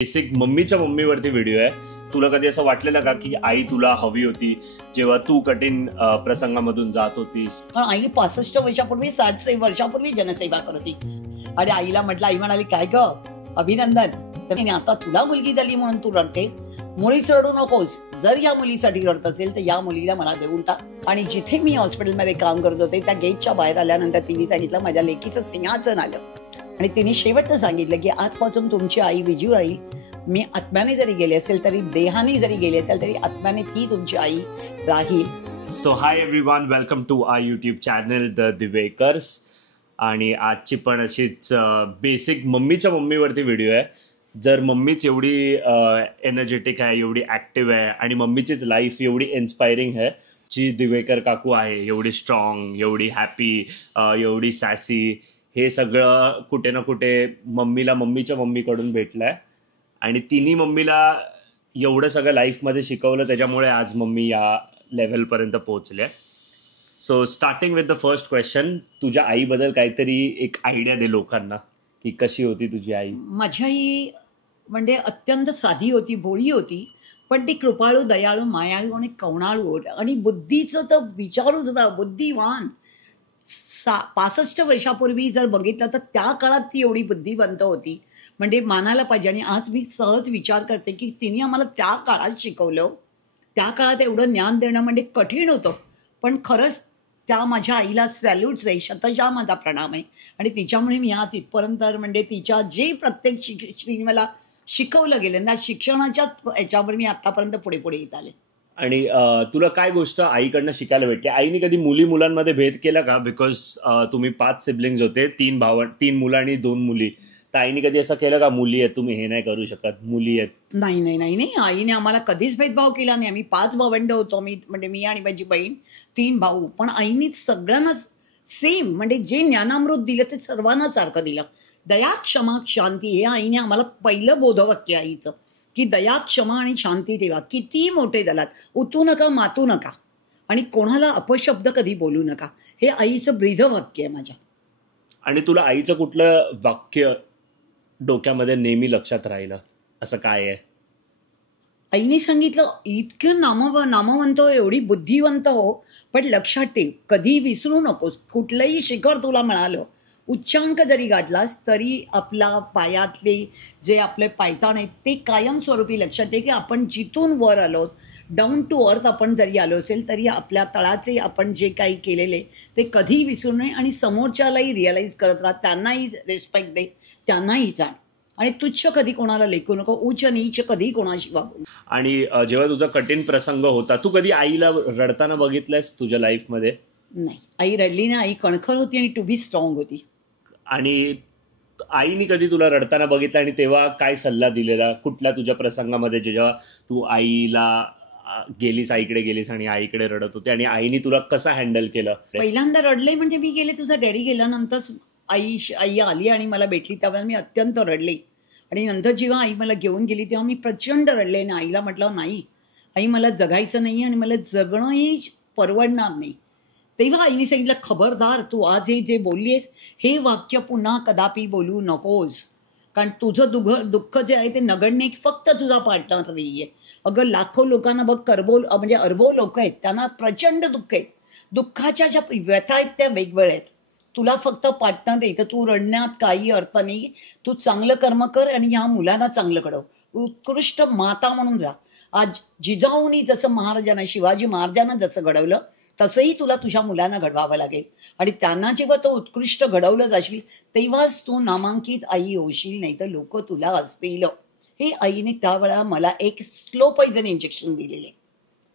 Basic मम्मीच्या मम्मीवरती video आहे। तुला कधी असं वाटलेलं का की आई तुला हवी होती जेव्हा तू कठीण प्रसंगामधून जात होतीस? आई 65 वर्षापूर्वी 60 वर्षापूर्वी जनसेवा करत होती आणि आईला म्हटलं, आई म्हणाली काय ग अभिनंदन, तर आता तुला मुलगी झाली म्हणून तू रडतेस, मुळीच रडू नकोस, जर या मुलीसाठी रडत असेल तर या मुलीला मला देऊन टाक। आणि जिथे मी हॉस्पिटलमध्ये काम करत होते त्या गेटच्या बाहेर आल्यानंतर तिने सांगितलं माझ्या लेकीचं सिंहासन आलं आणि तिने शेवटचं सांगितलं की आजपासून तुमची आई विजू राहील, मी आत्म्याने जरी गेले असेल तरी देहाने जरी गेले असेल तरी आत्म्याने ती तुमची आई राहील। So hi everyone, welcome to our YouTube channel the Divekars. आणि आजची पण अशीच बेसिक मम्मीच्या मम्मीवरती व्हिडिओ आहे। जर मम्मीच एवढी एनर्जेटिक आहे, एवढी ॲक्टिव्ह आहे आणि मम्मीचीच लाईफ एवढी इन्स्पायरिंग आहे, जी दिवेकर काकू आहे एवढी स्ट्रॉंग, एवढी हॅपी, एवढी सॅसी, हे सगळं कुठे ना कुठे मम्मीला मम्मीच्या मम्मीकडून भेटलं आहे आणि तिन्ही मम्मीला एवढं सगळं लाईफमध्ये शिकवलं, त्याच्यामुळे आज मम्मी या लेवलपर्यंत पोहोचले। So starting with the first question, तुझ्या आईबद्दल काहीतरी एक आयडिया दे लोकांना की कशी होती तुझी आई? माझी आई म्हणजे अत्यंत साधी होती, भोळी होती, पण ती कृपाळू, दयाळू, मायाळू आणि कवणाळू होती आणि बुद्धीचं तर विचारूच ना, बुद्धिवान। 65 वर्षापूर्वी जर बघितलं तर त्या काळात ती एवढी बुद्धिवंत होती म्हणजे मानायला पाहिजे। आणि आज मी सहज विचार करते की तिने आम्हाला त्या काळात शिकवलं, त्या काळात एवढं ज्ञान देणं म्हणजे कठीण होतं, पण खरंच त्या माझ्या आईला सॅल्यूट्स आहे, शतशः माझा प्रणाम आहे। आणि तिच्यामुळे मी आज इथपर्यंत म्हणजे तिच्या जे प्रत्येक शिक्षण मला शिकवलं गेलं ना, शिक्षणाच्या याच्यावर मी आतापर्यंत पुढे पुढे येत आले। आणि तुला काय गोष्ट आईकडनं शिकायला भेटते? आईने कधी मुलांमध्ये भेद केला का? बिकॉज तुम्ही 5 सिबलिंग्स होते, 3 मुलं आणि 2 मुली, तर आईने कधी असं केलं का, मुली आहेत तुम्ही हे नाही करू शकत, मुली आहेत? नाही नाही नाही नाही, आईने आम्हाला कधीच भेदभाव केला नाही। आम्ही 5 भावंड होतो, मी आणि माझी बहीण, 3 भाऊ, पण आईने सगळ्यांना सेम म्हणजे जे ज्ञानामृत दिलं ते सर्वांना सारखं दिलं। दया, क्षमा, शांती हे आईने आम्हाला पहिलं बोधवाक्य आईचं की दया, क्षमा आणि शांती ठेवा, किती मोठे झालात, उतू नका, मातू नका आणि कोणाला अपशब्द कधी बोलू नका, हे आईचं ब्रीदवाक्य आहे माझ्या। आणि तुला आईचं कुठलं वाक्य डोक्यामध्ये नेहमी लक्षात राहिलं असं काय आहे? आईने सांगितलं, इतकं नामवंत हो, एवढी बुद्धिवंत हो, पण लक्षात ठेव कधी विसरू नकोस, कुठलंही शिखर तुला मिळालं, उच्चांक जरी गाठलास तरी आपला पायातले जे आपले पायताण आहेत ते कायमस्वरूपी लक्षात ठेव की आपण जिथून वर आलो, डाऊन टू अर्थ आपण जरी आलो असेल तरी आपल्या तळाचे आपण जे काही केलेले ते कधी विसरू नये आणि समोरच्यालाही रिअलाईज करत राहा, त्यांनाही रिस्पेक्ट दे, त्यांनाही जाण आणि तुच्छ कधी कोणाला लेखू नको, उच्च नीच कधी कोणाशी वागू। आणि जेव्हा तुझा कठीण प्रसंग होता, तू कधी आईला रडताना बघितलंस तुझ्या लाईफमध्ये? नाही, आई रडली नाही, आई कणखर होती आणि टू बी स्ट्रॉंग होती। आणि आईने कधी तुला रडताना बघितलं आणि तेव्हा काय सल्ला दिलेला कुठल्या तुझ्या प्रसंगामध्ये, जेव्हा तू आईला गेलीस, आईकडे गेलीस आणि आईकडे रडत होते आणि आईने तुला कसं हँडल केलं? पहिल्यांदा रडले म्हणजे मी गेले, तुझा डॅडी गेल्यानंतर आई आली आणि मला भेटली, त्यावेळेला मी अत्यंत रडले आणि नंतर जेव्हा आई मला घेऊन गेली तेव्हा मी प्रचंड रडले आणि आईला म्हटलं, नाही आई मला जगायचं नाही आणि मला जगणंही परवडणार नाही। तेव्हा आईने सांगितलं, खबरदार तू आज हे जे बोललीस हे वाक्य पुन्हा कदापि बोलू नकोस, कारण तुझं दुःख जे आहे ते नगण्य फक्त तुझा पार्टनर नाही आहे। अगं लाखो लोकांना बघ, म्हणजे अरबो लोक आहेत, त्यांना प्रचंड दुःख आहेत, दुःखाच्या ज्या व्यथा आहेत त्या वेगवेगळ्या आहेत, तुला फक्त पार्टनर आहे तर तू रडण्यात काही अर्थ नाही। तू चांगलं कर्म कर आणि ह्या मुलांना चांगलं घडव, उत्कृष्ट माता म्हणून जा। आज जिजाऊनी जसं महाराजांना, शिवाजी महाराजांना जसं घडवलं तसंही तुला तुझ्या मुलांना घडवावं लागेल आणि त्यांना जेव्हा तो उत्कृष्ट घडवलं जाशील तेव्हाच तू नामांकित आई होशील, नाही तर लोक तुला असतील। हे आईने त्यावेळेला मला एक स्लो पॉइझन इंजेक्शन दिलेले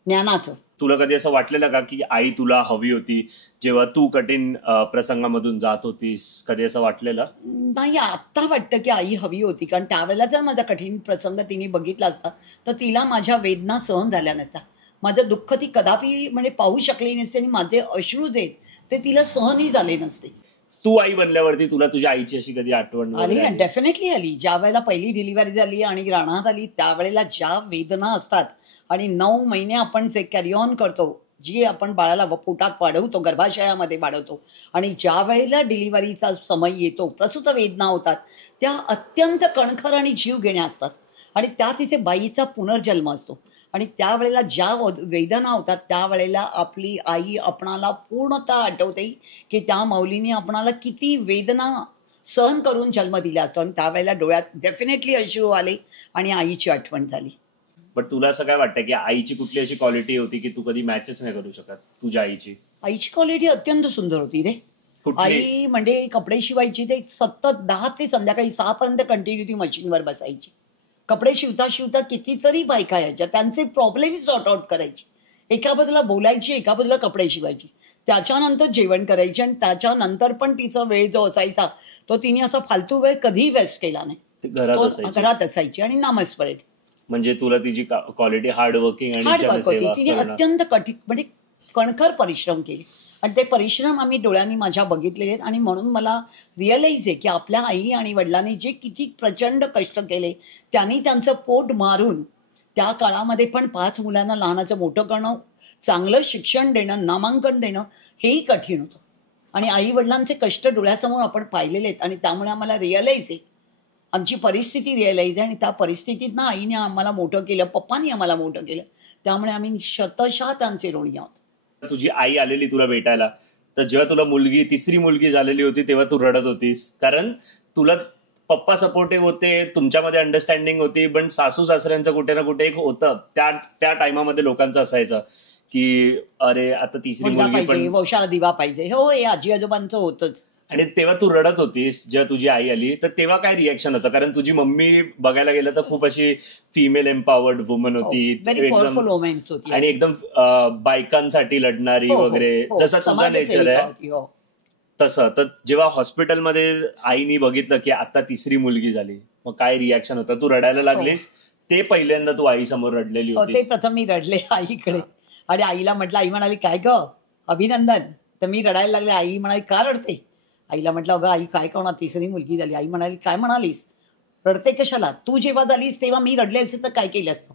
ज्ञानाचं। तुला कधी असं वाटलेलं का की आई तुला हवी होती जेव्हा तू कठीण प्रसंगामधून जात होतीस? कधी असं वाटलेलं? नाही, आत्ता वाटतं की आई हवी होती, कारण त्यावेळेला जर माझा कठीण प्रसंग तिने बघितला असता तर तिला माझ्या वेदना सहन झाल्या नसता, माझं दुःख ती कदापि म्हणजे पाहू शकली नसते आणि माझे अश्रू जे ते तिला सहनही झाले नसते। तू आई बनल्यावरती तुला तुझ्या आईची अशी कधी आठवण आली ना? डेफिनेटली आली। ज्या वेळेला पहिली डिलिव्हरी झाली आणि राणात आली त्यावेळेला ज्या वेदना असतात आणि 9 महिने आपण जे कॅरी ऑन करतो, जी आपण बाळाला पोटात वाढवतो, गर्भाशयामध्ये वाढवतो आणि ज्या वेळेला डिलिव्हरीचा समय येतो, प्रसूत वेदना होतात, त्या अत्यंत कणखर आणि जीव घेण्या असतात। आणि त्या तिथे बाईचा पुनर्जन्म असतो. आणि त्यावेळेला ज्या वेदना होतात त्यावेळेला आपली आई आपणाला पूर्णतः आठवते की त्या माऊलीने आपणाला किती वेदना सहन करून जन्म दिला असतो. आणि त्यावेळेला डोळ्यात डेफिनेटली अश्रू आले आणि आईची आठवण झाली. बट तुला असं काय वाटतं की आईची कुठली अशी क्वालिटी होती की तू कधी मॅचच नाही करू शकत तुझ्या आईची? आईची क्वालिटी अत्यंत सुंदर होती रे. आई म्हणजे कपडे शिवायची ते सतत 10 ते संध्याकाळी 6 पर्यंत कंटिन्यू ती मशीनवर बसायची. कपडे शिवता शिवता कितीतरी बायका यायच्या, त्यांचे प्रॉब्लेम सॉर्ट आउट करायची. एका बाजूला बोलायची, एका बाजूला कपडे शिवायची, त्याच्यानंतर जेवण करायची. आणि त्याच्यानंतर पण तिचा वेळ जो असायचा तो तिने असा फालतू वेळ कधीही वेस्ट केला नाही. घरात असायची आणि नामस्मरण. म्हणजे तुला तिची क्वालिटी हार्ड वर्किंग होती. तिने अत्यंत कठीण म्हणजे कणखर परिश्रम केले आणि ते परिश्रम आम्ही डोळ्यांनी माझ्या बघितलेले आहेत. आणि म्हणून मला रिअलाइज आहे की आपल्या आई आणि वडिलांनी जे किती प्रचंड कष्ट केले, त्यांनी त्यांचं पोट मारून त्या काळामध्ये पण 5 मुलांना लहानाचं मोठं करणं, चांगलं शिक्षण देणं, नामांकन देणं हेही कठीण होतं. आणि आई वडिलांचे कष्ट डोळ्यासमोर आपण पाहिलेले आहेत. आणि त्यामुळे आम्हाला रिअलाइज आहे, आमची परिस्थिती रिअलाइज आहे. आणि त्या परिस्थितीत ना आईने आम्हाला मोठं केलं, पप्पांनी आम्हाला मोठं केलं. त्यामुळे आम्ही शतशः त्यांचे ऋणी आहोत. तुझी आई आलेली तुला भेटायला, तर जेव्हा तुला तिसरी मुलगी झालेली होती तेव्हा तू रडत होतीस, कारण तुला पप्पा सपोर्टिव्ह होते, तुमच्यामध्ये अंडरस्टँडिंग होती. पण सासू सासऱ्यांचं कुठे ना कुठे एक होतं त्या टायमामध्ये लोकांचं असायचं की अरे आता तिसरी मुलगी पण वंशाला दिवा पाहिजे. हो, हे आजी आजोबांचं होतंच. आणि तेव्हा तू रडत होतीस जेव्हा तुझी आई आली, तर तेव्हा काय रिएक्शन होतं? कारण तुझी मम्मी बघायला गेलं तर खूप अशी फिमेल एम्पॉवर्ड वुमन होती आणि एकदम बायकांसाठी लढणारी वगैरे, जसं तुझा नेचर आहे तसं. तर जेव्हा हॉस्पिटलमध्ये आईनी बघितलं की आता तिसरी मुलगी झाली, मग काय रिॲक्शन होतं? तू रडायला लागलीस? ते पहिल्यांदा तू आई समोर रडलेली होती? ते प्रथम मी रडले आईकडे. आणि आईला म्हटलं, आई म्हणाली काय ग अभिनंदन. तर मी रडायला लागले. आई म्हणाली का रडते? आईला म्हटलं अगं आई काय करणार, तिसरी मुलगी झाली. आई म्हणाली काय म्हणालीस, रडते कशाला? तू जेव्हा झालीस तेव्हा मी रडले असते तर काय केलं असतं?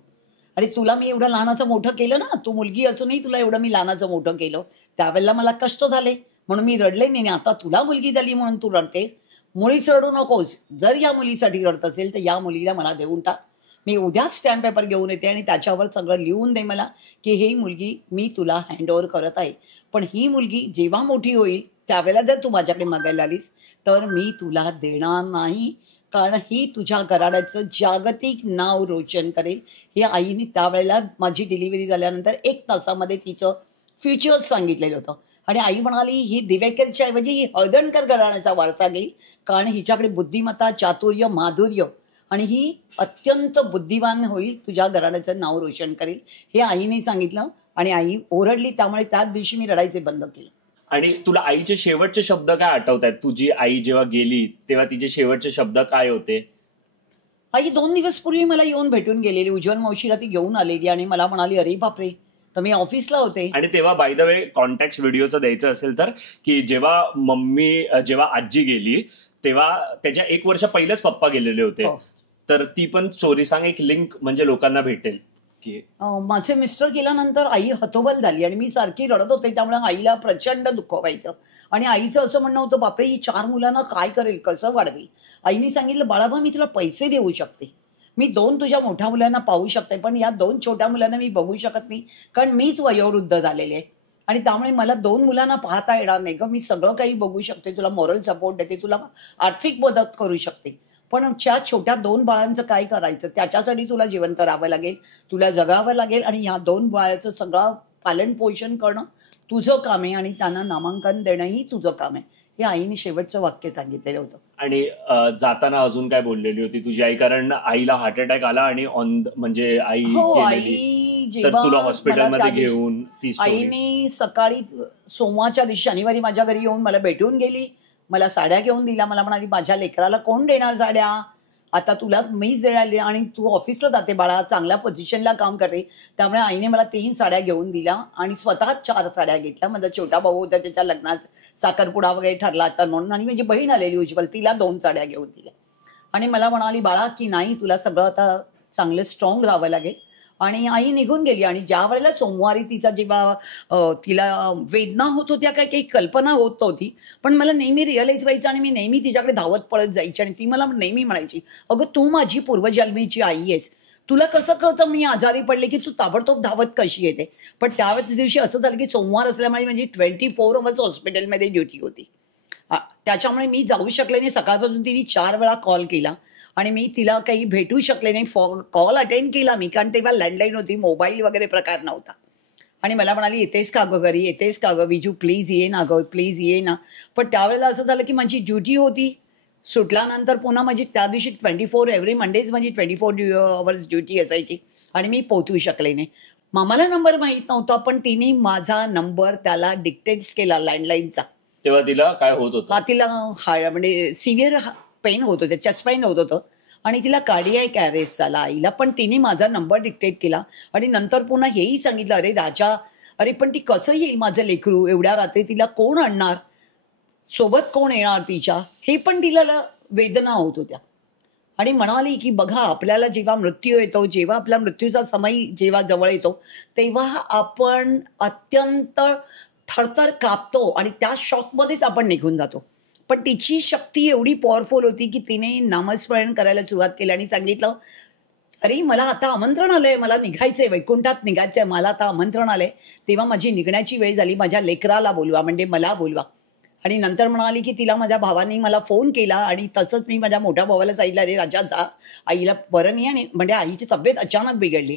अरे तुला मी एवढं लहानाचं मोठं केलं ना, तू मुलगी असूनही तुला एवढं मी लहानाचं मोठं केलं, त्यावेळेला मला कष्ट झाले म्हणून मी रडले नाही. आता तुला मुलगी झाली म्हणून तू रडतेस, मुळीच रडू नकोस. जर या मुलीसाठी रडत असेल तर या मुलीला मला देऊन टाक, मी उद्याच स्टॅम्प पेपर घेऊन येते आणि त्याच्यावर सगळं लिहून दे मला की ही मुलगी मी तुला हँडओव्हर करत आहे. पण ही मुलगी जेव्हा मोठी होईल त्यावेळेला जर तू माझ्याकडे मागायला आलीस तर मी तुला देणार नाही, कारण ही तुझ्या घराण्याचं जागतिक नाव रोशन करेल. हे आईने त्यावेळेला माझी डिलिव्हरी झाल्यानंतर 1 तासामध्ये तिचं फ्युचर्स सांगितलेलं होतं. आणि आई म्हणाली ही दिवेकरच्या ऐवजी ही हळदणकर घराण्याचा वारसा घेईल, कारण हिच्याकडे बुद्धिमत्ता, चातुर्य, माधुर्य आणि ही अत्यंत बुद्धिवान होईल, तुझ्या घराण्याचं नाव रोशन करेल, हे आईने सांगितलं. आणि आई ओरडली, त्यामुळे त्याच दिवशी मी रडायचे बंद केलं. आणि तुला आईचे शेवटचे शब्द काय आठवत आहेत? तुझी आई जेव्हा गेली तेव्हा तिचे शेवटचे शब्द काय होते? आई 2 दिवस पूर्वी मला येऊन भेटून गेलेली. उज्ज्वल मावशीला ती घेऊन आलेली आणि मला म्हणाली अरे बापरे, तर मी ऑफिसला होते. आणि तेव्हा बाय द वे कॉन्टॅक्ट व्हिडिओचं द्यायचं असेल तर की जेव्हा आजी गेली तेव्हा त्याच्या 1 वर्ष पहिलेच पप्पा गेलेले होते. तर ती पण स्टोरी सांग, एक लिंक म्हणजे लोकांना भेटेल. माझे मिस्टर गेल्यानंतर आई हतोबल झाली आणि मी सारखी रडत होते, त्यामुळे आईला प्रचंड दुःख व्हायचं. आणि आईचं असं म्हणणं होतं बापरे ही 4 मुलांना काय करेल, कसं वाढवेल. आईने सांगितलं बाळाबा मी तुला पैसे देऊ शकते, मी 2 तुझ्या मोठ्या मुलांना पाहू शकते, पण या 2 छोट्या मुलांना मी बघू शकत नाही, कारण मीच वयोवृद्ध झालेले आहे आणि त्यामुळे मला 2 मुलांना पाहता येणार नाही ग. मी सगळं काही बघू शकते, तुला मॉरल सपोर्ट देते, तुला आर्थिक मदत करू शकते, पण छोट्या 2 बाळांचं काय करायचं? त्याच्यासाठी तुला जिवंत राहावं लागेल, तुला जगावं लागेल आणि ह्या 2 बाळाचं सगळं पालन पोषण करणं तुझं काम आहे आणि त्यांना नामांकन देणंही तुझं काम आहे. हे आईने शेवटचं वाक्य सांगितलेलं होतं. आणि जाताना अजून काय बोललेली होती तुझी आई? कारण आईला हार्ट अटॅक आला आणि म्हणजे आई जेव्हा तुला हॉस्पिटलमध्ये घेऊन आईने सकाळी सोमवारच्या दिवशी शनिवारी माझ्या घरी येऊन मला भेटून गेली, मला साड्या घेऊन दिल्या. मला म्हणाली माझ्या लेकराला कोण देणार साड्या, आता तुला मीच देणार आणि तू ऑफिसला जाते बाळा, चांगल्या पोझिशनला काम करते. त्यामुळे आईने मला 3 साड्या घेऊन दिल्या आणि स्वतः 4 साड्या घेतल्या. माझा छोटा भाऊ होता, त्याच्या लग्नात साखरपुडा वगैरे ठरला तर म्हणून, आणि माझी बहीण आलेली उज्ज्वल, तिला 2 साड्या घेऊन दिल्या. आणि मला म्हणाली बाळा की नाही तुला सगळं आता चांगलं स्ट्रॉंग राहावं लागेल आणि आई निघून गेली. आणि ज्या वेळेला सोमवारी तिचा जेव्हा तिला वेदना होत होत्या, काही कल्पना होत नव्हती, पण मला नेहमी रिअलाईज व्हायचं आणि मी नेहमी तिच्याकडे धावत पळत जायची आणि ती मला नेहमी म्हणायची, अगं तू माझी पूर्वजन्मीची आई आहेस, तुला कसं कळतं मी आजारी पडले की तू ताबडतोब धावत कशी येते. पण त्यावेळेस दिवशी असं झालं की सोमवार असल्यामुळे म्हणजे 24 अवर्स हॉस्पिटलमध्ये ड्युटी होती. त्याच्यामुळे मी जाऊ शकले नाही. सकाळपासून तिने 4 वेळा कॉल केला आणि मी तिला काही भेटू शकले नाही. कॉल अटेंड केला मी, कारण तेव्हा लँडलाईन होती, मोबाईल वगैरे प्रकार नव्हता. आणि मला म्हणाली, येतेस का गं घरी, येतेस का गं विजू, प्लीज ये ना गं, प्लीज ये ना. पण त्यावेळेला असं झालं की माझी ड्युटी होती. सुटल्यानंतर पुन्हा माझी त्या दिवशी 24 एव्हरी मंडेज माझी 24 अवर्स ड्युटी असायची आणि मी पोहोचू शकले नाही. मामाला नंबर माहीत नव्हता, पण तिने माझा नंबर त्याला डिक्टेट्स केला लँडलाईनचा. तेव्हा तिला काय होत होतं? हा, तिला म्हणजे सिव्हिअर पेन होत होते, चेस्ट पेन होत होतं आणि तिला कार्डियाक अरेस्ट झाला आईला. पण तिने माझा नंबर डिक्टेट केला आणि नंतर पुन्हा हेही सांगितलं, अरे राजा, अरे पण ती कसं येईल माझं लेकरू एवढ्या रात्री, तिला कोण आणणार, सोबत कोण येणार तिच्या, हे पण तिला वेदना होत होत्या. आणि म्हणाली की बघा, आपल्याला जेव्हा मृत्यू येतो, जेव्हा आपला मृत्यूचा समय जेव्हा जवळ येतो, तेव्हा आपण अत्यंत थरथर कापतो आणि त्या शॉकमध्येच आपण निघून जातो. पण तिची शक्ती एवढी पॉवरफुल होती की तिने नामस्मरण करायला सुरुवात केली आणि सांगितलं, अरे मला आता आमंत्रण आलंय, मला निघायचंय, वैकुंठात निघायचंय, मला आता आमंत्रण आलंय, तेव्हा माझी निघण्याची वेळ झाली, माझ्या लेकराला बोलवा, म्हणजे मला बोलवा. आणि नंतर म्हणाली की तिला माझ्या भावाने मला फोन केला आणि तसंच मी माझ्या मोठ्या भावाला सांगितलं, अरे राजा जा, आईला बरं नाही. आणि म्हणजे आईची तब्येत अचानक बिघडली.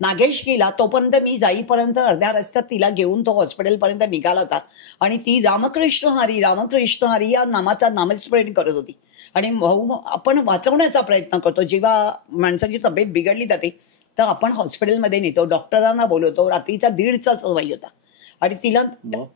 नागेश गेला, तोपर्यंत मी जाईपर्यंत अर्ध्या रस्त्यात तिला घेऊन तो हॉस्पिटलपर्यंत निघाला होता आणि ती रामकृष्ण हरी रामकृष्ण हरी या नामाचा नामस्मरण करत होती. आणि भाऊ, आपण वाचवण्याचा प्रयत्न करतो, जेव्हा माणसाची तब्येत बिघडली जाते तर आपण हॉस्पिटलमध्ये नेतो, डॉक्टरांना बोलवतो. रात्रीचा 1:30चा सवय होता आणि तिला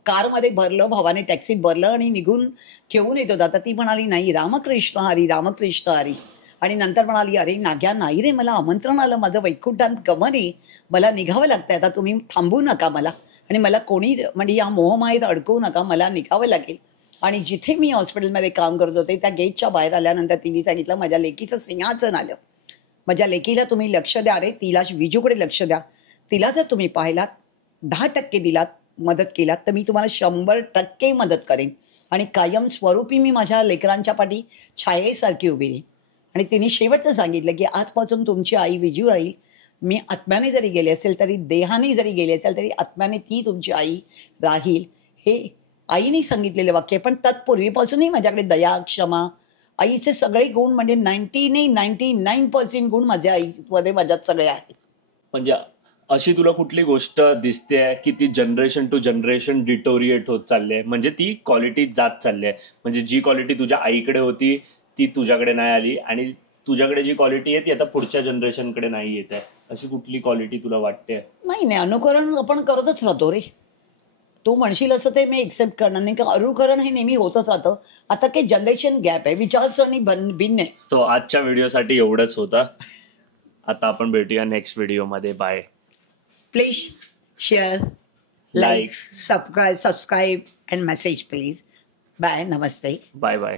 कारमध्ये भरलं, भावाने टॅक्सीत भरलं आणि निघून घेऊन येत होता. तर ती म्हणाली, नाही रामकृष्ण हरी रामकृष्ण हरी. आणि नंतर म्हणाली, अरे नाग्या, नाही रे, मला आमंत्रण आलं, माझं वैकुंठात गमन आहे, मला निघावं लागतं, आता तुम्ही थांबू नका मला आणि मला कोणी म्हणजे या मोहमायेत अडकवू नका, मला निघावं लागेल. आणि जिथे मी हॉस्पिटलमध्ये काम करत होते त्या गेटच्या बाहेर आल्यानंतर तिने सांगितलं, माझ्या लेकीचं सिंहासन आलं, माझ्या लेकीला तुम्ही लक्ष द्या रे, तिला विजूकडे लक्ष द्या, तिला जर तुम्ही पाहिलात, 10% दिलात, मदत केलात, तर मी तुम्हाला 100% मदत करेन आणि कायम स्वरूपी मी माझ्या लेकरांच्या पाठी छायेसारखी उभी राहीन. आणि तिने शेवटचं सांगितलं की आजपासून तुमची आई विजू राहील, मी आत्म्याने जरी गेले असेल तरी, देहाने जरी गेले असेल तरी आत्म्याने ती तुमची आई राहील. हे आईने सांगितलेले वाक्य. पण तत्पूर्वीपासूनही माझ्याकडे दया, क्षमा, आईचे सगळे गुण, म्हणजे 99% गुण माझ्या आईमध्ये माझ्यात सगळे आहेत. म्हणजे अशी तुला कुठली गोष्ट दिसते की ती जनरेशन टू जनरेशन डिटोरिएट होत चालली आहे, म्हणजे ती क्वालिटी जात चालली आहे, म्हणजे जी क्वालिटी तुझ्या आईकडे होती ती तुझ्याकडे नाही आली आणि तुझ्याकडे जी क्वालिटी आहे ती आता पुढच्या जनरेशनकडे नाही येत आहे, अशी कुठली क्वालिटी तुला वाटते? नाही, अनुकरण आपण करतच राहतो रे. तू म्हणशील असं ते मी एक्सेप्ट करणार नाही, की अनुकरण हे नेहमी होतच राहतं. आता काही जनरेशन गॅप आहे, विचारसरणी भिन्न आहे. सो आजच्या व्हिडिओसाठी एवढंच होतं. आता आपण भेटूया नेक्स्ट व्हिडिओमध्ये. Bye. Please share, like, subscribe and message please. Bye. नमस्ते. Bye bye.